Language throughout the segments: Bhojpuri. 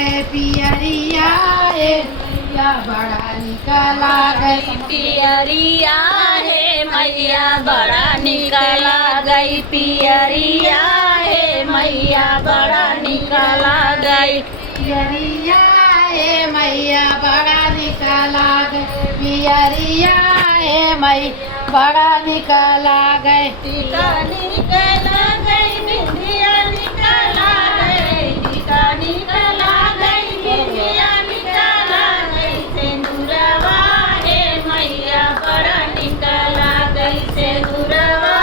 गए पियरिया हे मैया बड़ा निकला गई पियरिया हे मैया बड़ा निकला गई पियरिया हे मैया बड़ा निकला गई पियरिया हे मैया बड़ा निकला गए पियरिया हे मैया बड़ा निकला गए टीका निकला गई बिंदिया निकला गई टीका निकला गई बिंदिया निकला गई सिंदूरवा हे मैया बड़ा निकला गई सिंदूरवा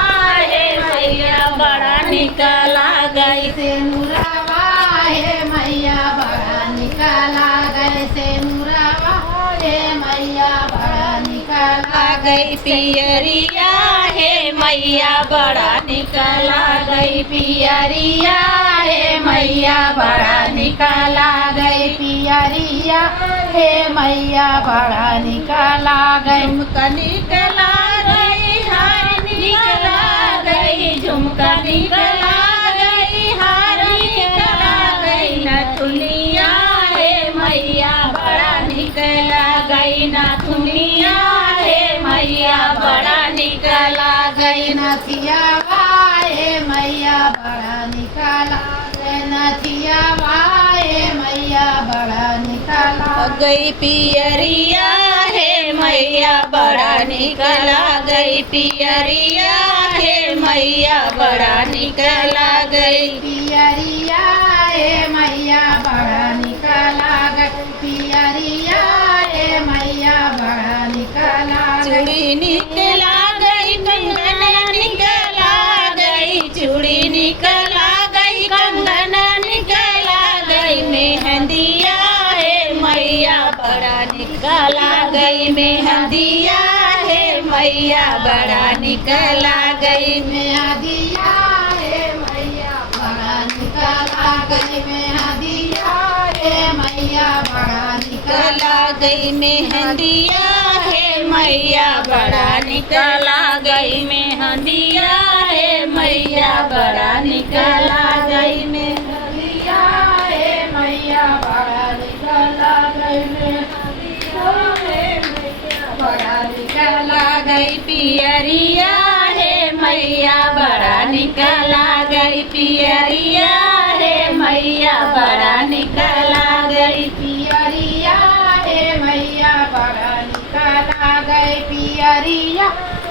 हे मैया बड़ा निकला गई सिंदूरवा हे मैया बड़ा निकला गए सिंदूरवा हे मैया बड़ा निकला गई पियरिया हे मैया बड़ा निकला गई पियरिया हे मैया बड़ा निकला गई पियरिया हे मैया बड़ा निकला गई झुमका निकला गई हार निकला गई झुमका निकला गई हार निकला गई नथुनिया हे मैया बड़ा निकला गई नथुनिया हे मैया बड़ा निकला गई नथियावा हे मैया बड़ा निकला नथियावा हे मैया बड़ा निकला गई पियरिया हे मैया बड़ा निकला गई पियरिया हे मैया बड़ा निकला गई पियरिया हे मैया बड़ा निकला गई पियरिया हे मैया बड़ा निकला चूड़ी निकला गई कंगन निकला गई चूड़ी निकला गई कंगन निकला गई मेहंदिया हे मैया बड़ा निकला गई मेहंदिया हे मैया बड़ा निकला गई मेहंदिया हे मैया बड़ा निकला गई मेहंदिया हे मैया बड़ा निकला गई मेहंदिया हे मैया बड़ा निकला गई मेहंदिया हे मैया बड़ा निकला गई मेहंदिया हे मैया बड़ा निकला गई मेहंदिया हे मैया बड़ा निकला गई पियरिया हे मैया बड़ा निकला गई पियरिया हे मैया बड़ा निकला गई पियरिया हे मैया बड़ा निकला गई पियरिया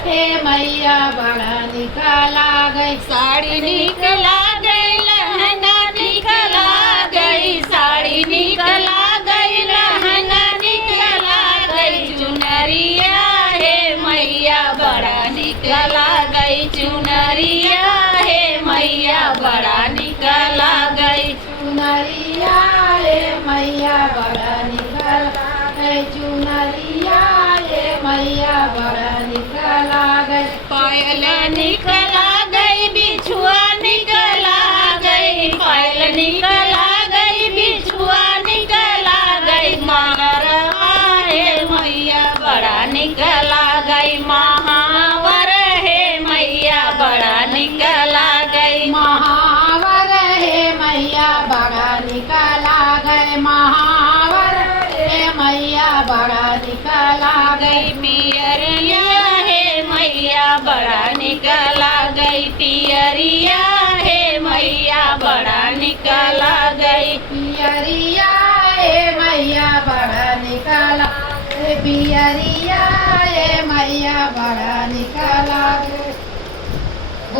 हे मैया बड़ा निकला गई साड़ी निकला गई लहंगा निकला गई साड़ी निकला गई लहंगा निकला गई चुनरिया हे मैया बड़ा निकला गई चुनरिया हे मैया बड़ा निकला गई चुनरिया हे मैया बड़ा निकला गई चुनरिया हे मैया बड़ा निकला गई पायल निकला गई बिछुआ निकला गई पायल निकला गई बिछुआ निकला गई महारवा हे मैया बड़ा निकला गई महावर हे मैया बड़ा निकला गई महावर हे मैया बड़ा निकला गए महावर हे मैया बड़ा निकला गई पियरिया हे मैया बड़ा निकला गई पियरिया हे मैया बड़ा निकला गई पियरिया हे मैया बड़ा निकला पियरिया हे मैया बड़ा निकला